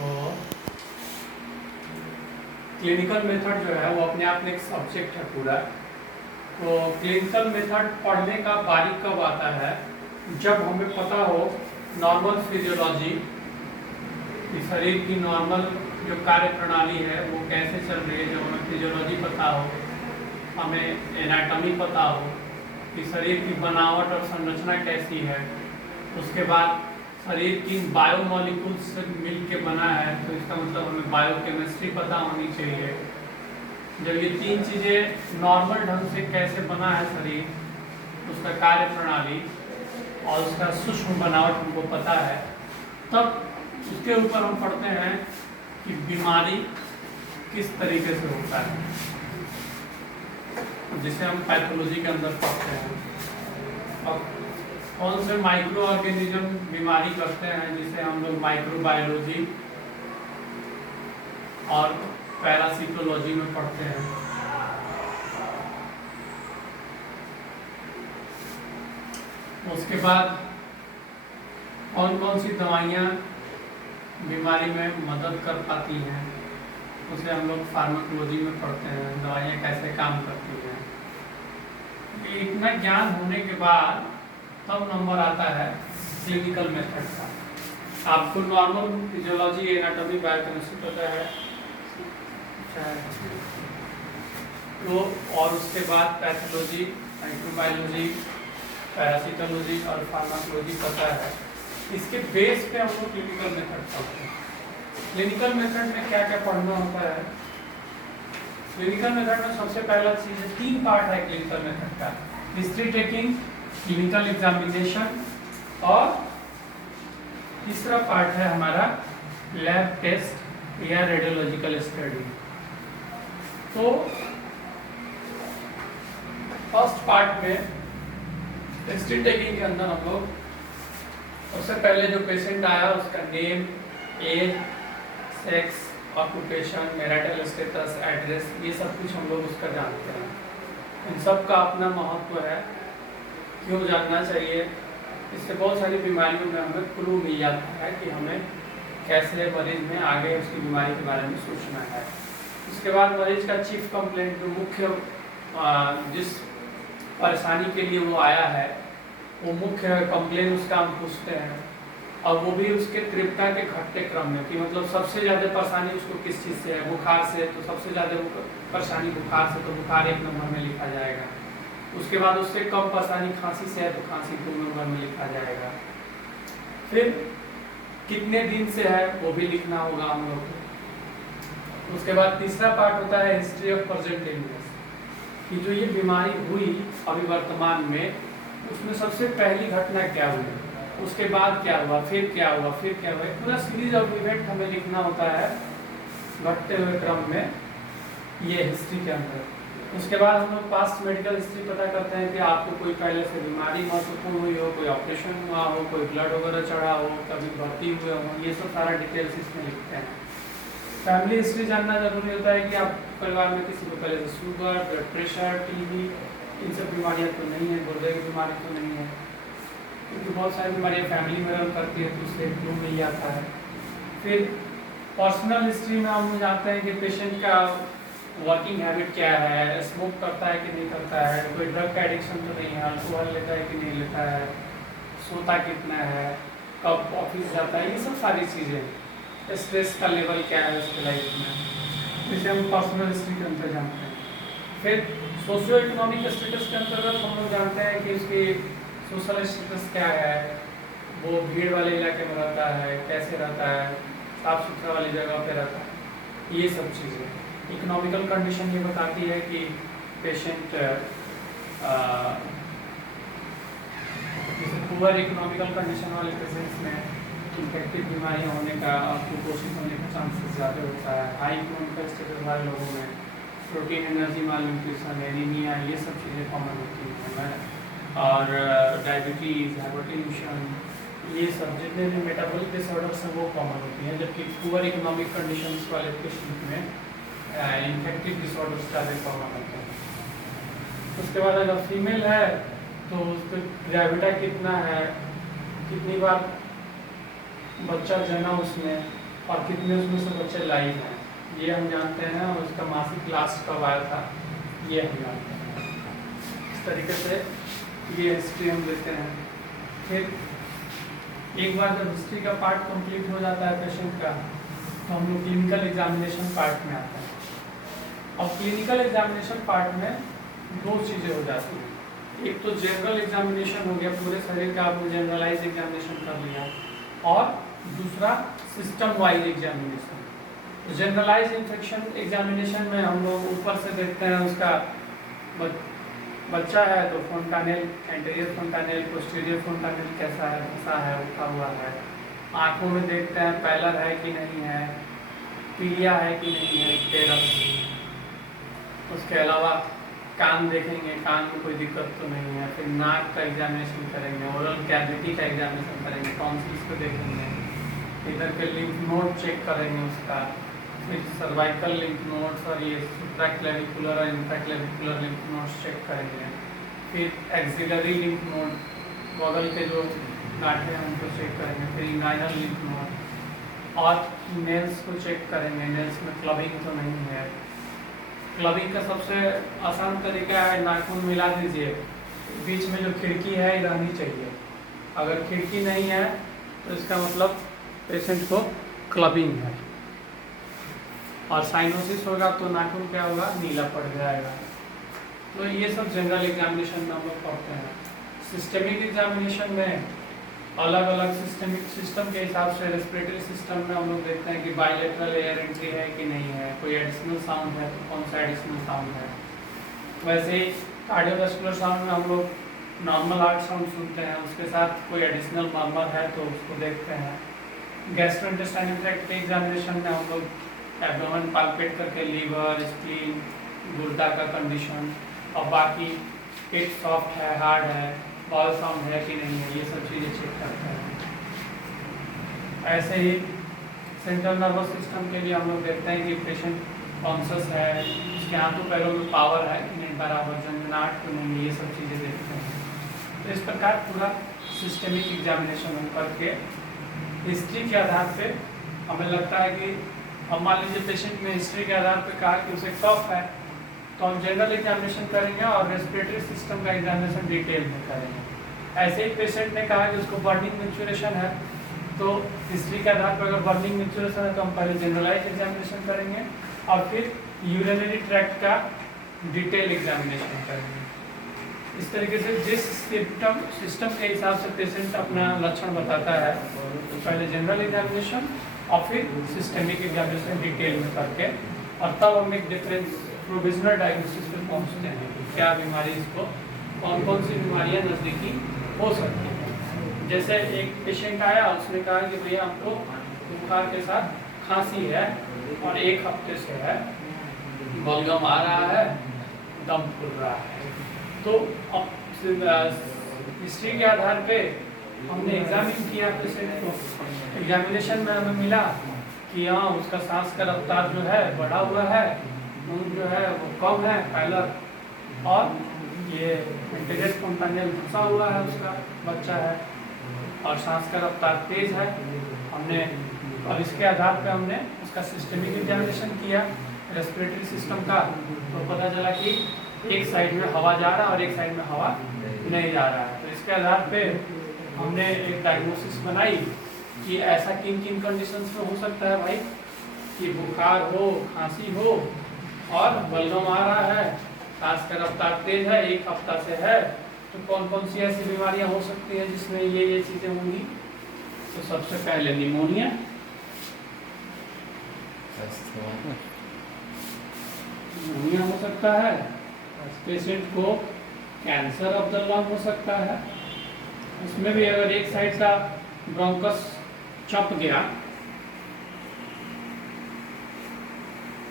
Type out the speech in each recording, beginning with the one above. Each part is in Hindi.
तो क्लिनिकल मेथड जो है वो अपने आप में एक सब्जेक्ट है पूरा। तो क्लिनिकल मेथड पढ़ने का बारीक कब आता है, जब हमें पता हो नॉर्मल फिजियोलॉजी कि शरीर की नॉर्मल जो कार्य प्रणाली है वो कैसे चल रही है। जब हमें फिजियोलॉजी पता हो, हमें एनाटॉमी पता हो कि शरीर की बनावट और संरचना कैसी है, उसके बाद शरीर की बायोमॉलिक्यूल्स से मिल के बना है, तो इसका मतलब हमें बायोकेमिस्ट्री पता होनी चाहिए। जब ये तीन चीज़ें नॉर्मल ढंग से कैसे बना है शरीर, उसका कार्य प्रणाली और उसका सूक्ष्म बनावट हमको पता है, तब उसके ऊपर हम पढ़ते हैं कि बीमारी किस तरीके से होता है, जिसे हम पैथोलॉजी के अंदर पढ़ते हैं। और कौन से माइक्रो ऑर्गेनिज्म बीमारी करते हैं, जिसे हम लोग माइक्रोबायोलॉजी और पैरासिटोलॉजी में पढ़ते हैं। उसके बाद कौन कौन सी दवाइयाँ बीमारी में मदद कर पाती हैं, उसे हम लोग फार्माकोलॉजी में पढ़ते हैं, दवाइयाँ कैसे काम करती हैं। इतना ज्ञान होने के बाद तब नंबर आता है क्लिनिकल मेथड का। आपको नॉर्मल फिजियोलॉजी, एनाटॉमी, बायोकेमिस्ट्री पता है, तो और उसके बाद पैथोलॉजी, माइक्रोबायोलॉजी, पैरासिटोलॉजी और फार्माकोलॉजी पता है। इसके बेस पे हम लोग क्लिनिकल मेथड पढ़ते हैं। क्लिनिकल मेथड में क्या क्या पढ़ना होता है? क्लिनिकल मेथड में सबसे पहला चीज़ है, 3 पार्ट है क्लिनिकल मेथड का: हिस्ट्री टेकिंग, क्लिनिकल एग्जामिनेशन और तीसरा पार्ट है हमारा लैब टेस्ट या रेडियोलॉजिकल स्टडी। तो फर्स्ट पार्ट में हिस्ट्री टेकिंग के अंदर हम लोग सबसे पहले जो पेशेंट आया उसका name, age, sex, occupation, marital status, address, ये सब कुछ हम लोग उसका जानते हैं। इन सब का अपना महत्व है, क्यों जानना चाहिए। इससे बहुत सारी बीमारियों में हमें क्लू मिल जाता है कि हमें कैसे मरीज में आगे उसकी बीमारी के बारे में सोचना है। उसके बाद मरीज का चीफ कंप्लेंट, जो मुख्य जिस परेशानी के लिए वो आया है, वो मुख्य कंप्लेन उसका हम पूछते हैं, और वो भी उसके तीव्रता के घटते क्रम में, कि मतलब सबसे ज़्यादा परेशानी उसको किस चीज़ से है। बुखार से, तो सबसे ज़्यादा परेशानी बुखार से, तो बुखार 1 नंबर में लिखा जाएगा। उसके बाद उससे कम परेशानी खांसी से है, तो खांसी 2 नंबर में लिखा जाएगा। फिर कितने दिन से है वो भी लिखना होगा हम लोग को। उसके बाद तीसरा पार्ट होता है हिस्ट्री ऑफ प्रेजेंट इलनेस, कि जो ये बीमारी हुई अभी वर्तमान में, उसमें सबसे पहली घटना क्या हुई, उसके बाद क्या हुआ, फिर क्या हुआ, फिर क्या हुआ। पूरा सीरीज ऑफ इवेंट हमें लिखना होता है घटते हुए क्रम में, ये हिस्ट्री के अंदर। उसके बाद हम लोग पास्ट मेडिकल हिस्ट्री पता करते हैं कि आपको कोई पहले से बीमारी महत्वपूर्ण हुई हो, कोई ऑपरेशन हुआ हो, कोई ब्लड वगैरह चढ़ा हो, कभी भर्ती हुए हो, ये सब सारा डिटेल्स इसमें लिखते हैं। फैमिली हिस्ट्री जानना जरूरी होता है कि आप परिवार में किसी को पहले से शुगर, ब्लड प्रेशर, टीबी, इन सब बीमारियाँ तो नहीं है, गुर्दे की बीमारी तो नहीं है, क्योंकि बहुत सारी बीमारियाँ फैमिली में रन करती है, तो उससे क्लू मिल जाता है। फिर पर्सनल हिस्ट्री में हम जानते हैं कि पेशेंट का वर्किंग हैबिट क्या है, स्मोक करता है कि नहीं करता है, कोई ड्रग का एडिक्शन तो नहीं है, अल्कोहल लेता है कि नहीं लेता है, सोता कितना है, कब ऑफिस जाता है, ये सब सारी चीज़ें। स्ट्रेस का लेवल क्या है उसके लाइफ में, इसे हम पर्सनल हिस्ट्री के अंदर जानते हैं। फिर सोशियो इकोनॉमिक स्टेटस के अंतर्गत हम लोग जानते हैं कि उसकी सोशल स्टेटस क्या है, वो भीड़ वाले इलाके में रहता है, कैसे रहता है, साफ सुथरा वाली जगह पे रहता है, ये सब चीज़ें। इकोनॉमिकल कंडीशन ये बताती है कि पेशेंट जैसे पुअर इकोनॉमिकल कंडीशन वाले पेशेंट्स में इन्फेक्टिव बीमारियाँ होने का और कुपोषित होने का चांसेस ज़्यादा होता है। हाई इकोनॉमिकल स्टेटस वाले लोगों में प्रोटीन एनर्जी मालन्यूट्रिशन, एनीमिया, ये सब चीज़ें कॉमन होती हैं। और डायबिटीज़, हाइपरटेंशन, ये सब जितने भी मेटाबॉलिक डिसऑर्डर्स हैं वो कॉमन होती हैं, जबकि पुअर इकोनॉमिक कंडीशंस वाले पेशेंट में इन्फेक्टिव डिसऑर्डर्स ज़्यादा कॉमन होते हैं। उसके बाद अगर फीमेल है तो उसका ग्रेविटा कितना है, कितनी बार बच्चा जना उसमें, और कितने उसमें से बच्चे लाइव हैं ये हम जानते हैं, और उसका मासिक लास्ट कब आया था ये हम जानते हैं। इस तरीके से ये हिस्ट्री हम लेते हैं। फिर एक बार जब हिस्ट्री का पार्ट कंप्लीट हो जाता है पेशेंट का, तो हम लोग क्लिनिकल एग्जामिनेशन पार्ट में आते हैं। और क्लिनिकल एग्जामिनेशन पार्ट में दो चीज़ें हो जाती हैं। एक तो जनरल एग्जामिनेशन हो गया, पूरे शरीर का आपने जनरलाइज एग्जामिनेशन कर लिया, और दूसरा सिस्टम वाइज एग्जामिनेशन। तो जनरलाइज इन्फेक्शन एग्जामिनेशन में हम लोग ऊपर से देखते हैं उसका बच्चा है तो फोंटानेल, एंटीरियर फोंटानेल, पोस्टीरियर फोंटानेल कैसा है, फंसा है, उठा हुआ है। आँखों में देखते हैं पैलर है कि नहीं है, पीलिया है कि नहीं है, टेरस। उसके अलावा कान देखेंगे, कान में कोई दिक्कत तो नहीं है। फिर नाक का एग्जामिनेशन करेंगे, ओरल कैविटी का एग्जामिनेशन करेंगे, टॉन्सिल्स को देखेंगे, इधर के लिम्फ नोड चेक करेंगे उसका, फिर सर्वाइकल लिम्फ नोड्स और ये सुप्राक्लेविकुलर और इंफ्राक्लेविकुलर लिम्फ नोड्स चेक करेंगे। फिर एक्सिलरी लिम्फ नोड, बगल के जो गांठें हैं उनको चेक करेंगे। फिर इंगाइनल लिम्फ नोड, और नेल्स को चेक करेंगे, नेल्स में क्लबिंग तो नहीं है। क्लबिंग का सबसे आसान तरीका है, नाखून मिला दीजिए, बीच में जो खिड़की है ये रहनी चाहिए। अगर खिड़की नहीं है तो इसका मतलब पेशेंट को क्लबिंग है। और साइनोसिस होगा तो नाखून क्या होगा, नीला पड़ जाएगा। तो ये सब जनरल एग्जामिनेशन में हम लोग पढ़ते हैं। सिस्टमिक एग्जामिनेशन में अलग अलग सिस्टम के हिसाब से, रेस्पिरेटरी सिस्टम में हम लोग देखते हैं कि बायलेटरल एयर एंट्री है कि नहीं है, कोई एडिशनल साउंड है तो कौन सा एडिशनल साउंड है। वैसे ही कार्डियोवास्कुलर साउंड में हम लोग नॉर्मल हार्ट साउंड सुनते हैं, उसके साथ कोई एडिशनल मर्मर है तो उसको देखते हैं। गैस्ट्रोइंटेस्टाइनल ट्रैक्ट के एग्जामिनेशन में हम लोग एब्डोमेन पाल्पेट करके लीवर, स्प्लीन, गुर्दा का कंडीशन, और बाकी पेट सॉफ्ट है, हार्ड है, बॉल साउंड है कि नहीं है, ये सब चीज़ें चेक करते हैं। ऐसे ही सेंट्रल नर्वस सिस्टम के लिए हम लोग देखते हैं कि पेशेंट कॉन्शियस है, उसके हाथों पैरों में पावर है कि नहीं बराबर, झंझनाहट तो नहीं, ये सब चीज़ें देखते हैं। तो इस प्रकार पूरा सिस्टमिक एग्जामिनेशन हम करके हिस्ट्री के आधार पे हमें लगता है कि, अब मान लीजिए पेशेंट में हिस्ट्री के आधार पे कहा कि उसे कफ है, तो हम जनरल एग्जामिनेशन करेंगे और रेस्पिरेटरी सिस्टम का एग्जामिनेशन डिटेल में करेंगे। ऐसे ही पेशेंट ने कहा कि उसको बर्निंग मेंस्ट्रुएशन है, तो हिस्ट्री के आधार पर अगर बर्निंग मेंस्ट्रुएशन है तो हम पहले जनरलाइज एग्जामिनेशन करेंगे और फिर यूरिनरी ट्रैक्ट का डिटेल एग्जामिनेशन करेंगे। इस तरीके से जिस सिस्टम के हिसाब से पेशेंट अपना लक्षण बताता है, तो पहले जनरल एग्जामिनेशन और फिर सिस्टमिक एग्जामिनेशन डिटेल में करके, और तब हम एक डिफरेंस प्रोविजनल डायग्नोसिस पे पहुंचते हैं कि क्या बीमारी, इसको कौन कौन सी बीमारियां नज़दीकी हो सकती हैं। जैसे एक पेशेंट आया, उसने कहा कि भैया हमको बुखार के साथ खांसी है और 1 हफ्ते से है, बलगम आ रहा है, दम फूल रहा है। तो अब हिस्ट्री के आधार पे हमने एग्जामिन किया पेशेंट को। एग्जामिनेशन में हमें मिला कि हाँ उसका सांस का रफ्तार जो है बढ़ा हुआ है, मूड जो है वो कम है पैलर, और ये एंटीरियर फोंटानेल घुसा हुआ है, उसका बच्चा है, और सांस का रफ्तार तेज है। हमने, और इसके आधार पे हमने उसका सिस्टमिक एग्जामिनेशन किया रेस्पिरेटरी सिस्टम का, तो पता चला कि एक साइड में हवा जा रहा है और एक साइड में हवा नहीं जा रहा है। तो इसके आधार पे हमने एक डायग्नोसिस बनाई कि ऐसा किन किन कंडीशंस में हो सकता है भाई, कि बुखार हो, खांसी हो और बलगम आ रहा है, सांस का रफ्तार तेज है, 1 हफ्ता से है, तो कौन कौन सी ऐसी बीमारियां हो सकती हैं जिसमें ये चीज़ें होंगी। तो सबसे पहले निमोनिया, निमोनिया हो सकता है। पेशेंट को कैंसर ऑफ द लंग हो सकता है, उसमें भी अगर एक साइड का ब्रोंकस चप गया,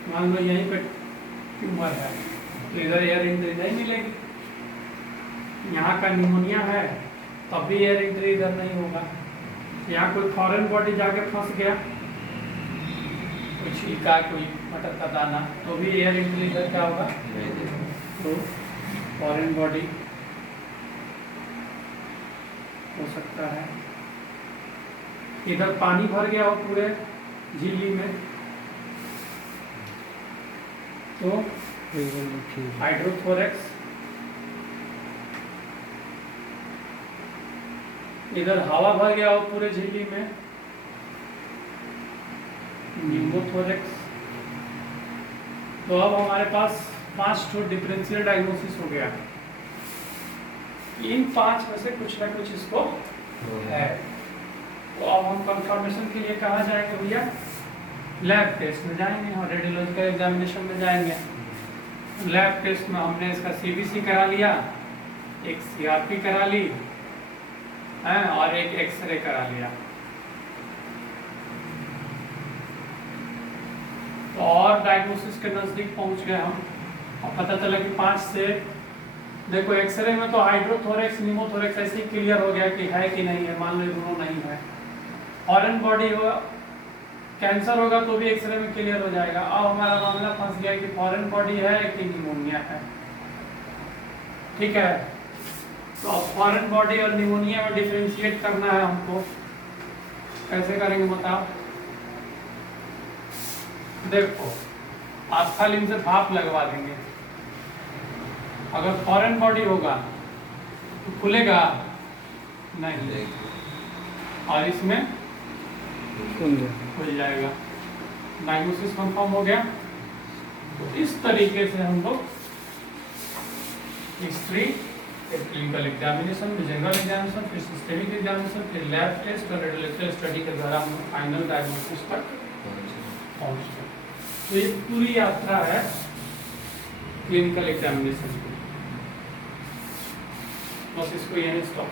मान लो यहीं पे ट्यूमर है, तो इधर एयर एंट्री नहीं मिलेगी। यहाँ का निमोनिया है तब भी एयर एंट्री इधर नहीं होगा। यहाँ कोई फॉरेन बॉडी जाके फंस गया, कोई छिलका, कोई मटर का दाना, तो भी एयर एंट्री इधर क्या होगा, तो फॉरेन बॉडी हो सकता है। इधर पानी भर गया हो पूरे झिल्ली में, तो हाइड्रोथोरेक्स, इधर हवा भर गया हो पूरे झिल्ली में, निमोथोरेक्स। तो अब हमारे पास 5 ठो डिफरेंशियल डायग्नोसिस हो गया। इन 5 में से कुछ ना कुछ इसको है। तो अब हम कंफर्मेशन के लिए कहाँ जाएंगे भैया? लैब टेस्ट में जाएंगे और रेडियोलॉजिकल एग्जामिनेशन में जाएंगे। लैब टेस्ट में हमने इसका सीबीसी करा लिया, एक सीआरपी करा ली है और एक एक्सरे करा लिया। तो और डायग्नोसिस के नजदीक पहुंच गए हम और पता चला कि 5 से देखो एक्सरे में तो हाइड्रोथोरेक्स निमोथोरेक्स ऐसे ही क्लियर हो गया कि है कि नहीं है। मान लो दोनों नहीं है। फॉरेन बॉडी होगा, कैंसर होगा तो भी एक्सरे में क्लियर हो जाएगा। अब हमारा मामला फंस गया कि फॉरेन बॉडी है कि निमोनिया है। ठीक है, तो अब फॉरेन बॉडी और निमोनिया में डिफरेंशिएट करना है हमको। कैसे करेंगे बताओ? देखो आस्थालिन से भाप लगवा देंगे। अगर फॉरेन बॉडी होगा तो खुलेगा नहीं और इसमें खुल जाएगा। डायग्नोसिस कंफर्म हो गया। तो इस तरीके से हम लोग हिस्ट्री, फिर क्लिनिकल एग्जामिनेशन, फिर जनरल एग्जामिनेशन, फिर सिस्टेमिक एग्जामिनेशन, फिर लैब टेस्ट और रेडियोलॉजिकल स्टडी के द्वारा हम फाइनल डायग्नोसिस तक पहुंचते हैं। तो ये पूरी यात्रा है क्लिनिकल एग्जामिनेशन की। बस इसको यहीं स्टॉप